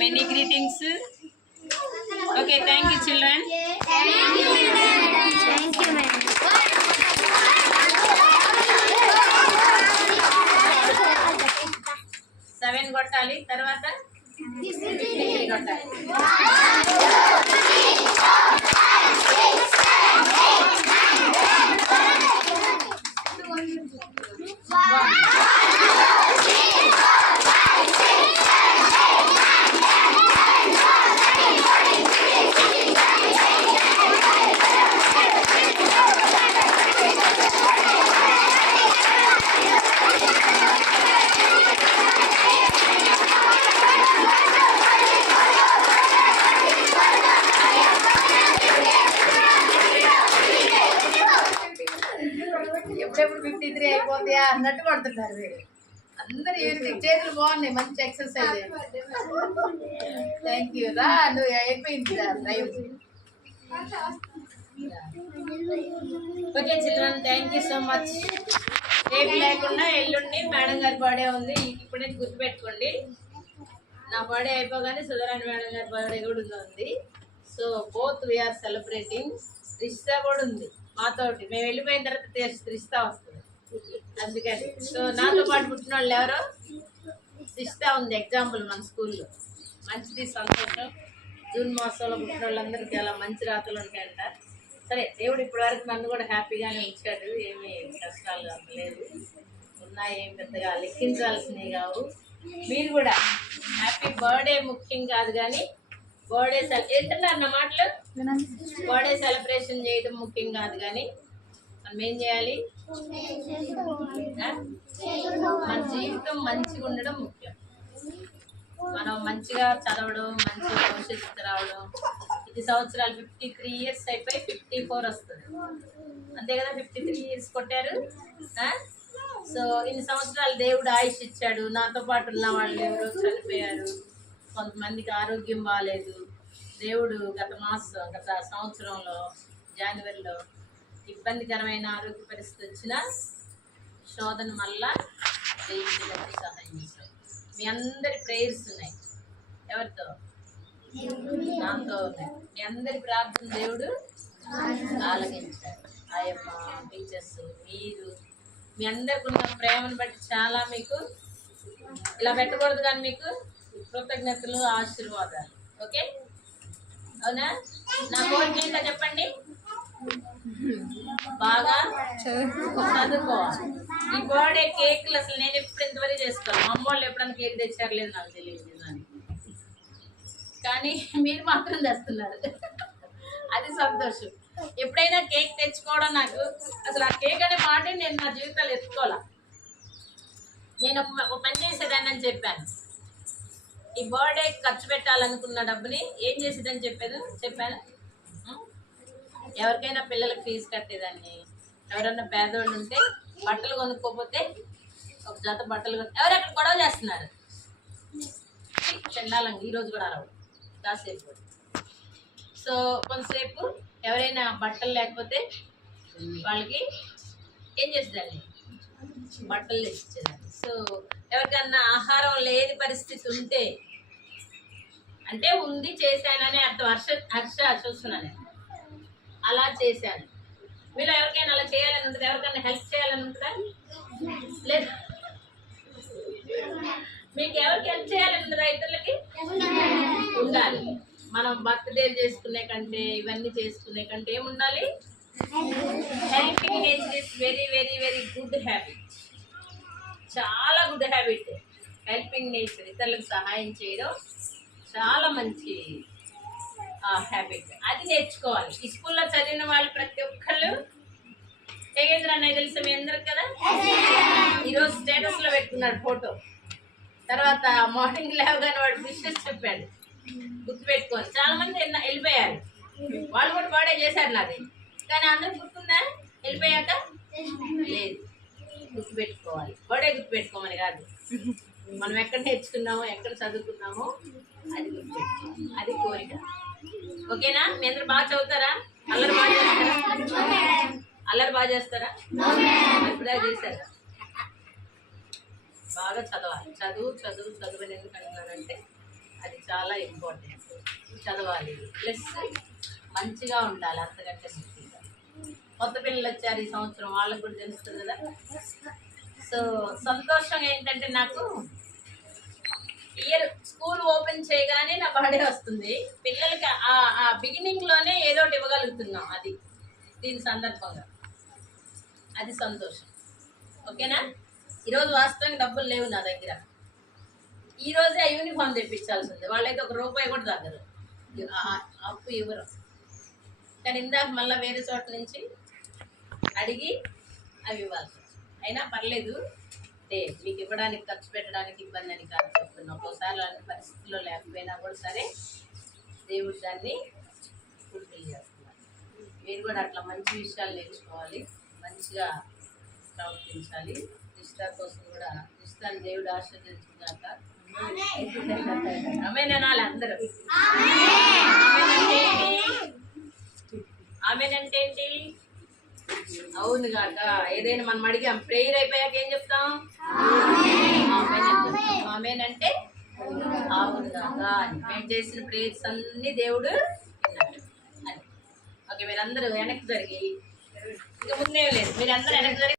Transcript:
Many greetings. Okay, thank you, children. Thank you, madam. 7 కొట్టాలి, తర్వాత 3 కొట్టాలి. ఎప్పుడెప్పుడు 53 అయిపోతాయా అన్నట్టు పడుతున్నారు మీరు అందరు. చేతులు బాగున్నాయి, మంచి ఎక్సర్సైజ్. థ్యాంక్ యూ రా, నువ్వు అయిపోయింది drive. Okay children, thank you so much. రేపు లేకుండా ఎల్లుండి మేడం గారి బర్త్డే ఉంది, ఇప్పుడే గుర్తుపెట్టుకోండి. నా బర్త్డే అయిపోగానే సుధారాణి మేడం గారి బర్త్డే కూడా ఉంది. So both we are celebrating. Rishta కూడా ఉంది మాతోటి. మేము వెళ్ళిపోయిన తర్వాత రిష్తా వస్తుంది, అందుకని. సో నాతో పాటు పుట్టిన వాళ్ళు ఎవరో రిష్తా ఉంది ఎగ్జాంపుల్ మన స్కూల్లో. మంచిది, సంతోషం. జూన్ మాసంలో పుట్టిన వాళ్ళందరూ చాలా మంచి రాతలు ఉంటాయంట. సరే, దేవుడు ఇప్పటి వరకు నన్ను కూడా హ్యాపీగానే ఉంచాడు, ఏమీ కష్టాలు లేదు. ఉన్నాయి, ఏం పెద్దగా లెక్కించాల్సినవి కావు. మీరు కూడా హ్యాపీ బర్త్డే ముఖ్యం కాదు, కానీ బర్త్డే వెళ్తున్నారు నా మాటలు. బర్త్డే సెలబ్రేషన్ చేయడం ముఖ్యం కాదు, కానీ మనం ఏం చేయాలి? మన జీవితం మంచిగా ఉండడం ముఖ్యం. మనం మంచిగా చదవడం, మంచిగా భవిష్యత్తు రావడం. ఇది సంవత్సరాలు 53 years అయిపోయి 54 వస్తుంది, అంతే కదా. 53 years కొట్టారు. సో ఇన్ని సంవత్సరాలు దేవుడు ఆయుష్ ఇచ్చాడు. నాతో పాటు ఉన్న వాళ్ళు ఎవరో చనిపోయారు, కొంతమందికి ఆరోగ్యం బాగాలేదు. దేవుడు గత సంవత్సరంలో జనవరిలో ఇబ్బందికరమైన ఆరోగ్య పరిస్థితి వచ్చిన శోధన మళ్ళా జయించడానికి సహాయం చేశాడు. మీ అందరి ప్రేయర్స్ ఉన్నాయి. ఎవరితో? నాతో. మీ అందరి ప్రార్థన దేవుడు ఆలకించాడు. ఆయమ్మ, టీచర్స్, మీరు, మీ అందరికి ఉన్న ప్రేమను బట్టి చాలా మీకు ఇలా పెట్టకూడదు, కానీ మీకు కృతజ్ఞతలు, ఆశీర్వాదాలు. ఓకే, అవునా? నా కోరిక ఏంటో చెప్పండి. బాగా చదువుకోవాలి. ఈ బర్త్డే కేకులు అసలు నేను ఎప్పుడు ఇంతవరకు చేసుకోవాలి. మా అమ్మ వాళ్ళు ఎప్పుడైనా కేక్ తెచ్చారు లేదు నాకు తెలియదు, కానీ మీరు మాత్రం తెస్తున్నారు, అది సంతోషం. ఎప్పుడైనా కేక్ తెచ్చుకోవడం నాకు అసలు ఆ కేక్ అనే మాట నేను నా జీవితాలు ఎత్తుకోవాలా. నేను ఒక పని చేసేదాన్ని అని చెప్పాను. ఈ బర్త్డే ఖర్చు పెట్టాలనుకున్న డబ్బుని ఏం చేసేదని చెప్పాను. ఎవరికైనా పిల్లలకి ఫీజు కట్టేదాన్ని. ఎవరన్నా పేదవాళ్ళు ఉంటే బట్టలు కొనుక్కోపోతే ఒక జత బట్టలు ఎవరు అక్కడ గొడవ చేస్తున్నారు చండాలంగా. ఈరోజు కూడా రావు కాసేపు. సో కొంతసేపు ఎవరైనా బట్టలు లేకపోతే వాళ్ళకి ఏం చేసేదాన్ని, బట్టలు తెచ్చిచ్చేదాన్ని. సో ఎవరికన్నా ఆహారం లేని పరిస్థితి ఉంటే, అంటే ఉంది చేశానని అర్థం. హర్ష చూస్తున్నాను, అలా చేశాను. మీరు ఎవరికైనా అలా చేయాలని ఉంటుంది? ఎవరికైనా హెల్ప్ చేయాలని ఉంటుందా? లేదు. మీకు ఎవరికి హెల్ప్ చేయాలని ఉంటుందా? ఇతరులకి ఉండాలి. మనం బర్త్డే చేసుకునే కంటే ఇవన్నీ చేసుకునే కంటే ఏముండాలి? Helping nature is very very very good habit. చాలా గుడ్ హ్యాబిట్. హెల్పింగ్ నేచర్, ఇతరులకు సహాయం చేయడం చాలా మంచి హ్యాబిట్. అది నేర్చుకోవాలి. ఈ స్కూల్లో చదివిన వాళ్ళు ప్రతి ఒక్కళ్ళు ఏగేంద్ర అన్నయ్య తెలుసు మీ అందరికి కదా. ఈరోజు స్టేటస్ లో పెట్టుకున్నాడు ఫోటో. తర్వాత మార్నింగ్ లేవగానే వాడు విషెస్ చెప్పాడు, గుర్తుపెట్టుకోవాలి. చాలా మంది వెళ్ళిపోయారు, వాళ్ళు కూడా బాడే చేశారు నాది, కానీ అందరికి గుర్తుందా? వెళ్ళిపోయాక లేదు. గుర్తుపెట్టుకోవాలి, బాడే గుర్తుపెట్టుకోమని కాదు, మనం ఎక్కడ నేర్చుకున్నామో ఎక్కడ చదువుకున్నామో అది గుర్తుపెట్టుకోవాలి. అది కోరిక. ఓకేనా? మీ అందరు బాగా చదువుతారా? అల్లరి బాగా చేస్తారా? అల్లరి బాగా చేస్తారా? ఇప్పుడే చేశారా? బాగా చదవాలి. చదువు చదువు చదువు అని ఎందుకు అంటున్నానంటే అది చాలా ఇంపార్టెంట్. చదవాలి, ప్లస్ మంచిగా ఉండాలి. అంతకంటే ముఖ్యంగా కొత్త పిల్లలు వచ్చారు ఈ సంవత్సరం, వాళ్ళకు కూడా తెలుస్తుంది కదా. సో సంతోషం ఏంటంటే నాకు ఇయర్ స్కూల్ ఓపెన్ చేయగానే నా బర్త్డే వస్తుంది. పిల్లలకి ఆ బిగినింగ్లోనే ఏదో ఒకటి ఇవ్వగలుగుతున్నాం. అది దీని సందర్భంగా అది సంతోషం. ఓకేనా? ఈరోజు వాస్తవంగా డబ్బులు లేవు నా దగ్గర. ఈరోజే ఆ యూనిఫామ్ తెప్పించాల్సి ఉంది. వాళ్ళైతే ₹1 కూడా తగ్గరు, అప్పు ఇవ్వరు. కానీ ఇందాక మళ్ళీ వేరే చోట నుంచి అడిగి అవి ఇవ్వాల్సి వస్తుంది. అయినా పర్లేదు, మీకు ఇవ్వడానికి ఖర్చు పెట్టడానికి ఇబ్బంది అని కాదు చెప్తున్నా. ఒక్కోసారి అలాంటి పరిస్థితుల్లో లేకపోయినా కూడా సరే దేవుడు దాన్ని ఫుల్ఫిల్ చేస్తున్నారు. మీరు కూడా అట్లా మంచి విషయాలు నేర్చుకోవాలి, మంచిగా ప్రవర్తించాలి. నిష్ఠ కోసం కూడా నిష్ఠాన్ని దేవుడు ఆశీర్వదించుగాక. ఆమేననాలి అందరూ. ఆమేనంటే ఏంటి? అవును కాక. ఏదైనా మనం అడిగాం, ప్రేయర్ అయిపోయాక ఏం చెప్తాం? ఆమేనంటే అవును కాక. మేము చేసిన ప్రేయర్స్ అన్ని దేవుడు విన్నాడు అని. ఓకే, మీరందరూ వెనక్కి జరిగి, ఇక ముందేం లేదు, మీరందరూ వెనక్కి జరిగి